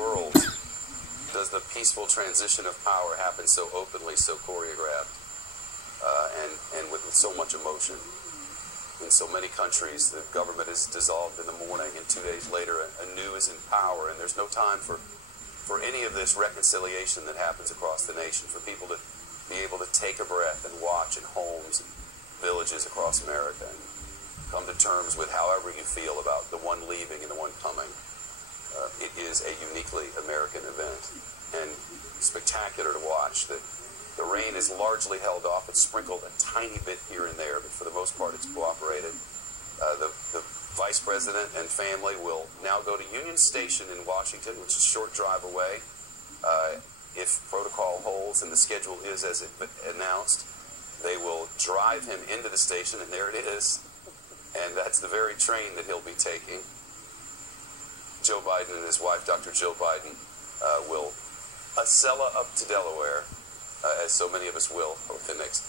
world does the peaceful transition of power happen so openly, so choreographed, and with so much emotion? In so many countries, the government is dissolved in the morning, and 2 days later, a new is in power, and there's no time for any of this reconciliation that happens across the nation, for people to be able to take a breath and watch in homes and villages across America and come to terms with however you feel about the one leaving and the one coming. It is a uniquely American event, and spectacular to watch. The rain is largely held off. It's sprinkled a tiny bit here and there, but for the most part it's cooperated. The Vice President and family will now go to Union Station in Washington, which is a short drive away. If protocol holds and the schedule is as it announced, they will drive him into the station, and there it is. And that's the very train that he'll be taking. Joe Biden and his wife, Dr. Jill Biden, will acela up to Delaware, as so many of us will over the next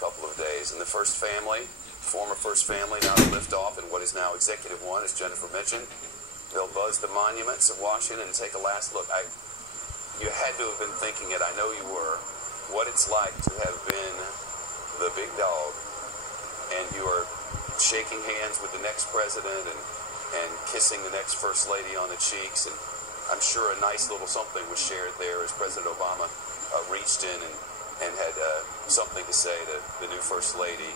couple of days. And the First Family, former First Family, now to lift off in what is now Executive One, as Jennifer mentioned. They'll buzz the monuments of Washington and take a last look. You had to have been thinking it, I know you were, what it's like to have been the big dog, and you are shaking hands with the next president and kissing the next First Lady on the cheeks, and I'm sure a nice little something was shared there as President Obama reached in and had something to say to the new First Lady.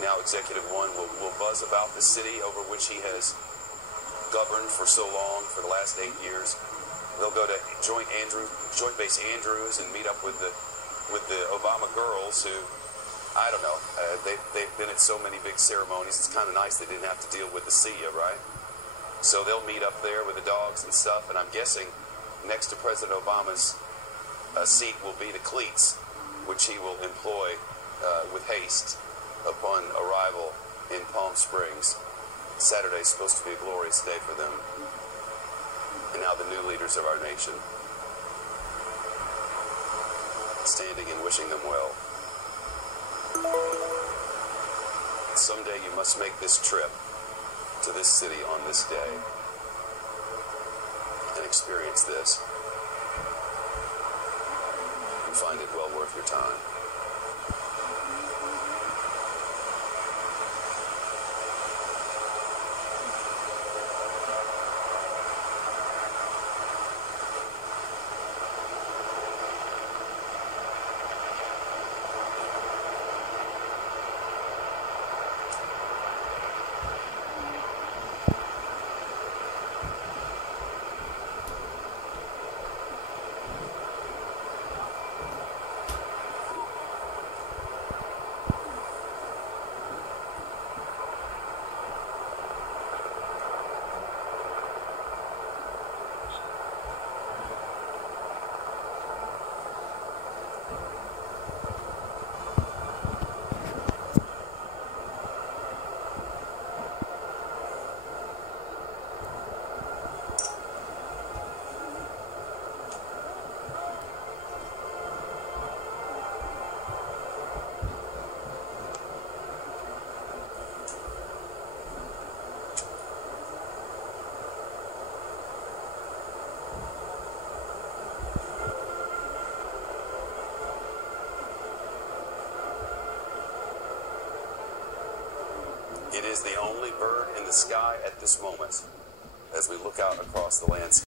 Now Executive One will buzz about the city over which he has governed for so long, for the last 8 years. They'll go to Joint Base Andrews and meet up with the Obama girls who, I don't know, they've been at so many big ceremonies. It's kind of nice they didn't have to deal with the see ya, right? So they'll meet up there with the dogs and stuff, and I'm guessing next to President Obama's seat will be the cleats, which he will employ with haste upon arrival in Palm Springs. Saturday's supposed to be a glorious day for them. And now the new leaders of our nation, standing and wishing them well. Someday you must make this trip to this city on this day and experience this and find it well worth your time. It is the only bird in the sky at this moment as we look out across the landscape.